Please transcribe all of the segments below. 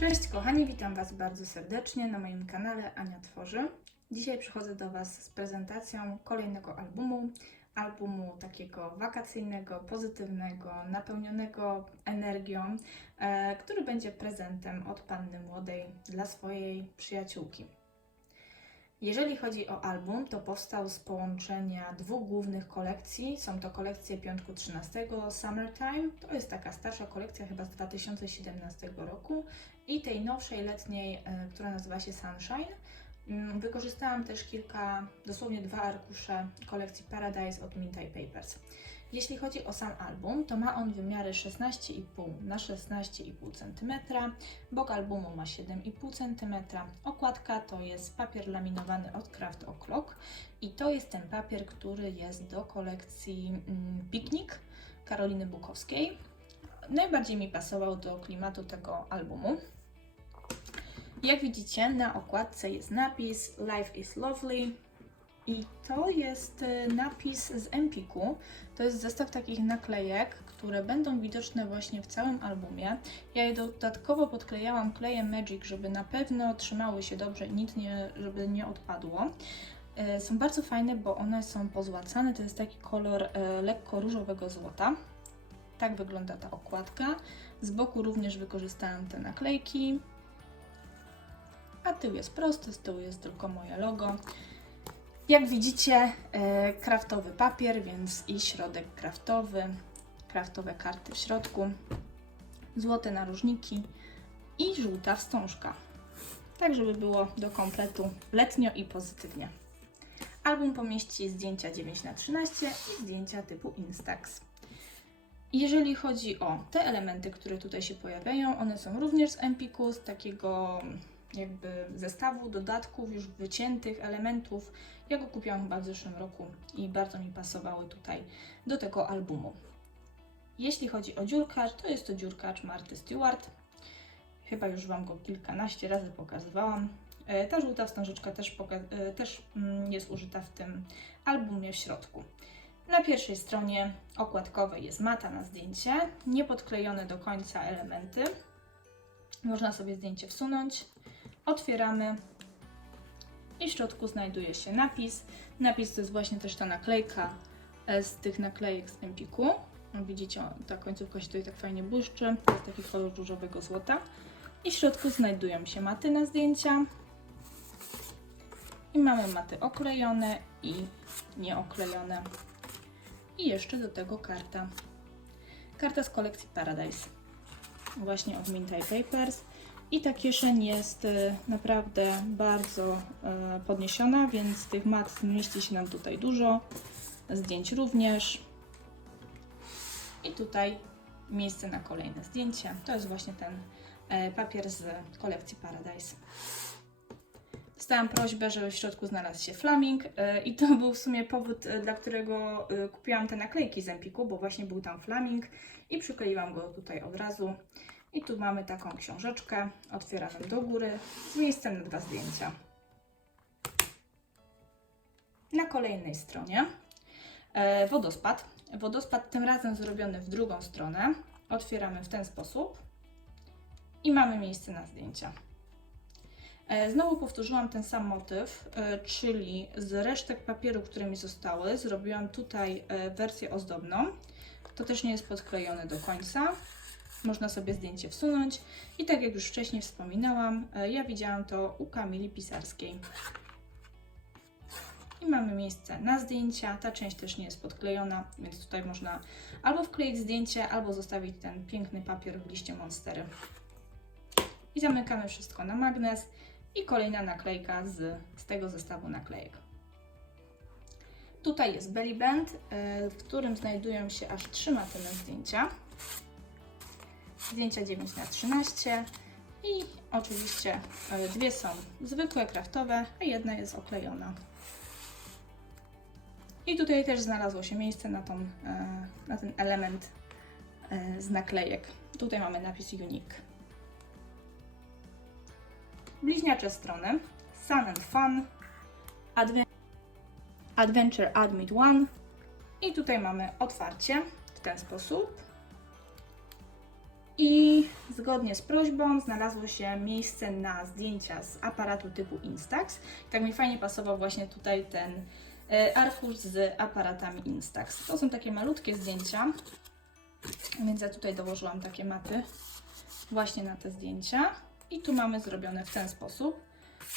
Cześć kochani, witam Was bardzo serdecznie na moim kanale Ania Tworzy. Dzisiaj przychodzę do Was z prezentacją kolejnego albumu. Albumu takiego wakacyjnego, pozytywnego, napełnionego energią, e, który będzie prezentem od panny młodej dla swojej przyjaciółki. Jeżeli chodzi o album, to powstał z połączenia dwóch głównych kolekcji. Są to kolekcje piątku 13 Summertime. To jest taka starsza kolekcja, chyba z 2017 roku. I tej nowszej letniej, e, która nazywa się Sunshine. Mm, Wykorzystałam też kilka, dosłownie dwa arkusze kolekcji Paradise od Mintai Papers. Jeśli chodzi o sam album, to ma on wymiary 16,5 na 16,5 cm. Bok albumu ma 7,5 cm. Okładka to jest papier laminowany od Craft O'Clock i to jest ten papier, który jest do kolekcji mm, Piknik Karoliny Bukowskiej. Najbardziej mi pasował do klimatu tego albumu. Jak widzicie, na okładce jest napis Life is Lovely i to jest y, napis z Empiku. To jest zestaw takich naklejek, które będą widoczne właśnie w całym albumie. Ja je dodatkowo podklejałam klejem Magic, żeby na pewno trzymały się dobrze i nic nie, żeby nie odpadło. E, Są bardzo fajne, bo one są pozłacane. To jest taki kolor e, lekko różowego złota. Tak wygląda ta okładka. Z boku również wykorzystałam te naklejki. A tył jest prosty, z tyłu jest tylko moje logo. Jak widzicie, e, kraftowy papier, więc i środek kraftowy, kraftowe karty w środku, złote narożniki i żółta wstążka. Tak, żeby było do kompletu letnio i pozytywnie. Album pomieści zdjęcia 9 na 13 i zdjęcia typu Instax. Jeżeli chodzi o te elementy, które tutaj się pojawiają, one są również z Empiku, z takiego jakby zestawu dodatków już wyciętych elementów. Ja go kupiłam chyba w zeszłym roku i bardzo mi pasowały tutaj do tego albumu. Jeśli chodzi o dziurkacz, to jest to dziurkacz Marty Stewart. Chyba już Wam go kilkanaście razy pokazywałam. E, Ta żółta wstążeczka też, e, też mm, jest użyta w tym albumie w środku. Na pierwszej stronie okładkowej jest mata na zdjęcie, niepodklejone do końca elementy. Można sobie zdjęcie wsunąć. Otwieramy i w środku znajduje się napis. Napis to jest właśnie też ta naklejka e, z tych naklejek z Empiku. No, Widzicie, ta końcówka się tutaj tak fajnie błyszczy. To jest taki kolor różowego złota. I w środku znajdują się maty na zdjęcia. I mamy maty oklejone i nieoklejone. I jeszcze do tego karta. Karta z kolekcji Paradise. Właśnie od Mintai Papers. I ta kieszeń jest y, naprawdę bardzo y, podniesiona, więc tych mat mieści się nam tutaj dużo. Zdjęć również. I tutaj miejsce na kolejne zdjęcie. To jest właśnie ten e, papier z kolekcji Paradise. Dostałam prośbę, żeby w środku znalazł się flaming e, i to był w sumie powód, e, dla którego kupiłam te naklejki z Empiku, bo właśnie był tam flaming i przykleiłam go tutaj od razu. I tu mamy taką książeczkę, otwieramy do góry z miejscem na dwa zdjęcia. Na kolejnej stronie e, wodospad. Wodospad tym razem zrobiony w drugą stronę. Otwieramy w ten sposób i mamy miejsce na zdjęcia. E, Znowu powtórzyłam ten sam motyw, e, czyli z resztek papieru, które mi zostały, zrobiłam tutaj wersję ozdobną. To też nie jest podklejone do końca. Można sobie zdjęcie wsunąć. I tak jak już wcześniej wspominałam, e, ja widziałam to u Kamili Pisarskiej. I mamy miejsce na zdjęcia. Ta część też nie jest podklejona, więc tutaj można albo wkleić zdjęcie, albo zostawić ten piękny papier w liście monstery. I zamykamy wszystko na magnes. I kolejna naklejka z, z tego zestawu naklejek. Tutaj jest belly band, e, w którym znajdują się aż trzy maty na zdjęcia. Zdjęcia 9 na 13 i oczywiście e, dwie są zwykłe, kraftowe, a jedna jest oklejona. I tutaj też znalazło się miejsce na, tą, e, na ten element e, z naklejek. Tutaj mamy napis Unique. Bliźniacze strony Sun and Fun, Adve- Adventure Admit One i tutaj mamy otwarcie w ten sposób. I zgodnie z prośbą znalazło się miejsce na zdjęcia z aparatu typu Instax. Tak mi fajnie pasował właśnie tutaj ten e, arkusz z aparatami Instax. To są takie malutkie zdjęcia, więc ja tutaj dołożyłam takie maty właśnie na te zdjęcia. I tu mamy zrobione w ten sposób.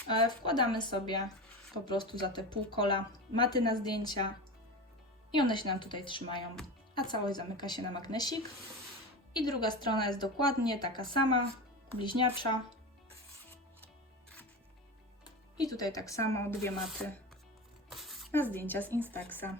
E, Wkładamy sobie po prostu za te półkola maty na zdjęcia i one się nam tutaj trzymają, a całość zamyka się na magnesik. I druga strona jest dokładnie taka sama, bliźniacza. I tutaj tak samo dwie maty na zdjęcia z Instaxa.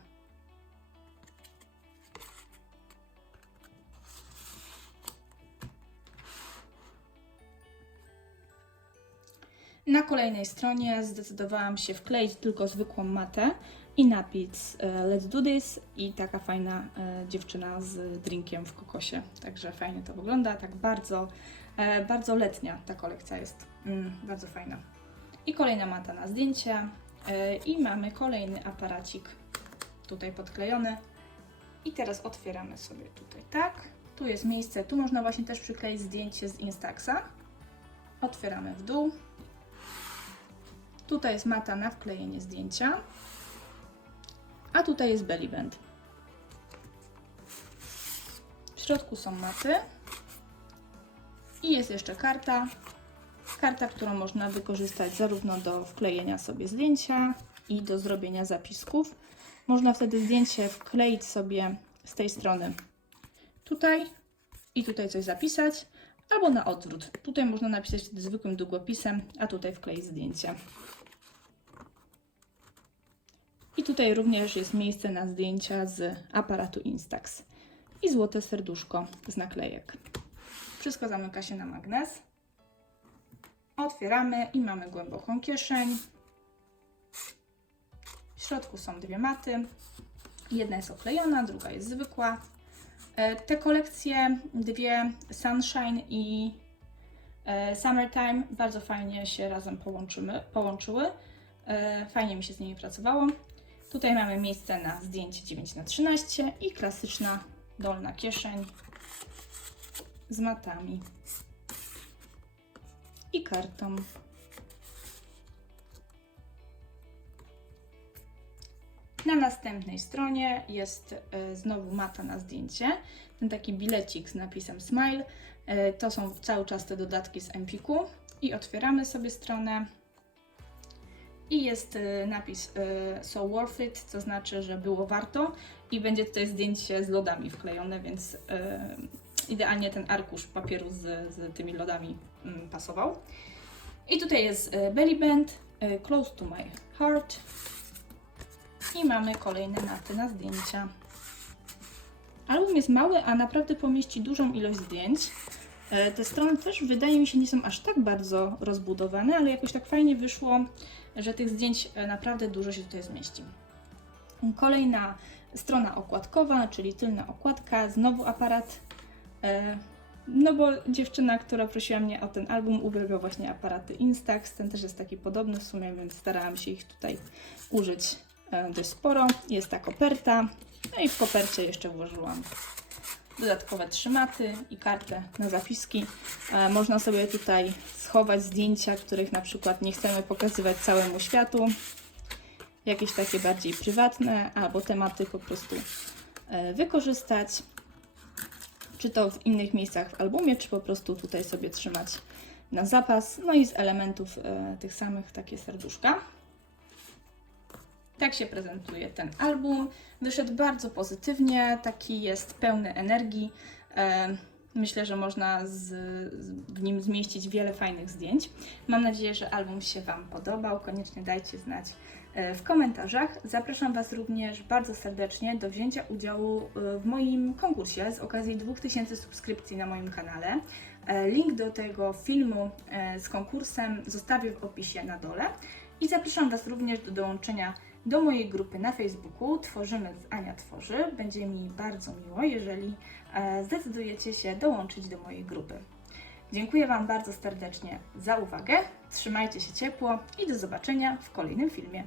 Na kolejnej stronie zdecydowałam się wkleić tylko zwykłą matę i napis e, Let's do this i taka fajna e, dziewczyna z drinkiem w kokosie. Także fajnie to wygląda, tak bardzo, e, bardzo letnia ta kolekcja jest. Mm, bardzo fajna. I kolejna mata na zdjęcie i mamy kolejny aparacik tutaj podklejony. I teraz otwieramy sobie tutaj tak. Tu jest miejsce, tu można właśnie też przykleić zdjęcie z Instaxa. Otwieramy w dół. Tutaj jest mata na wklejenie zdjęcia, a tutaj jest belly band. W środku są maty i jest jeszcze karta. Karta, którą można wykorzystać zarówno do wklejenia sobie zdjęcia i do zrobienia zapisków. Można wtedy zdjęcie wkleić sobie z tej strony tutaj i tutaj coś zapisać, albo na odwrót. Tutaj można napisać zwykłym długopisem, a tutaj wkleić zdjęcie. I tutaj również jest miejsce na zdjęcia z aparatu Instax. I złote serduszko z naklejek. Wszystko zamyka się na magnes. Otwieramy i mamy głęboką kieszeń. W środku są dwie maty. Jedna jest oklejona, druga jest zwykła. E, Te kolekcje, dwie Sunshine i e, Summertime, bardzo fajnie się razem połączymy, połączyły. E, Fajnie mi się z nimi pracowało. Tutaj mamy miejsce na zdjęcie 9 na 13 i klasyczna dolna kieszeń z matami i kartą. Na następnej stronie jest e, znowu mata na zdjęcie. Ten taki bilecik z napisem Smile. E, to są cały czas te dodatki z Empiku. I otwieramy sobie stronę. I jest e, napis e, So worth it, co znaczy, że było warto. I będzie tutaj zdjęcie z lodami wklejone, więc e, idealnie ten arkusz papieru z, z tymi lodami mm, pasował. I tutaj jest belly band, close to my heart. I mamy kolejne maty na zdjęcia. Album jest mały, a naprawdę pomieści dużą ilość zdjęć. E, Te strony też wydaje mi się nie są aż tak bardzo rozbudowane, ale jakoś tak fajnie wyszło, że tych zdjęć e, naprawdę dużo się tutaj zmieści. Kolejna strona okładkowa, czyli tylna okładka, znowu aparat. e, No bo dziewczyna, która prosiła mnie o ten album, uwielbia właśnie aparaty Instax. Ten też jest taki podobny w sumie, więc starałam się ich tutaj użyć e, dość sporo. Jest ta koperta. No i w kopercie jeszcze włożyłam dodatkowe trzy maty i kartę na zapiski. E, Można sobie tutaj schować zdjęcia, których na przykład nie chcemy pokazywać całemu światu. Jakieś takie bardziej prywatne, albo tematy po prostu e, wykorzystać. Czy to w innych miejscach w albumie, czy po prostu tutaj sobie trzymać na zapas. No i z elementów e, tych samych takie serduszka. Tak się prezentuje ten album. Wyszedł bardzo pozytywnie, taki jest pełny energii. E, Myślę, że można z, z, w nim zmieścić wiele fajnych zdjęć. Mam nadzieję, że album się Wam podobał. Koniecznie dajcie znać e, w komentarzach. Zapraszam Was również bardzo serdecznie do wzięcia udziału e, w moim konkursie z okazji 2000 subskrypcji na moim kanale. Link do tego filmu z konkursem zostawię w opisie na dole. I zapraszam Was również do dołączenia do mojej grupy na Facebooku Tworzymy z Ania Tworzy. Będzie mi bardzo miło, jeżeli e, zdecydujecie się dołączyć do mojej grupy. Dziękuję Wam bardzo serdecznie za uwagę. Trzymajcie się ciepło i do zobaczenia w kolejnym filmie.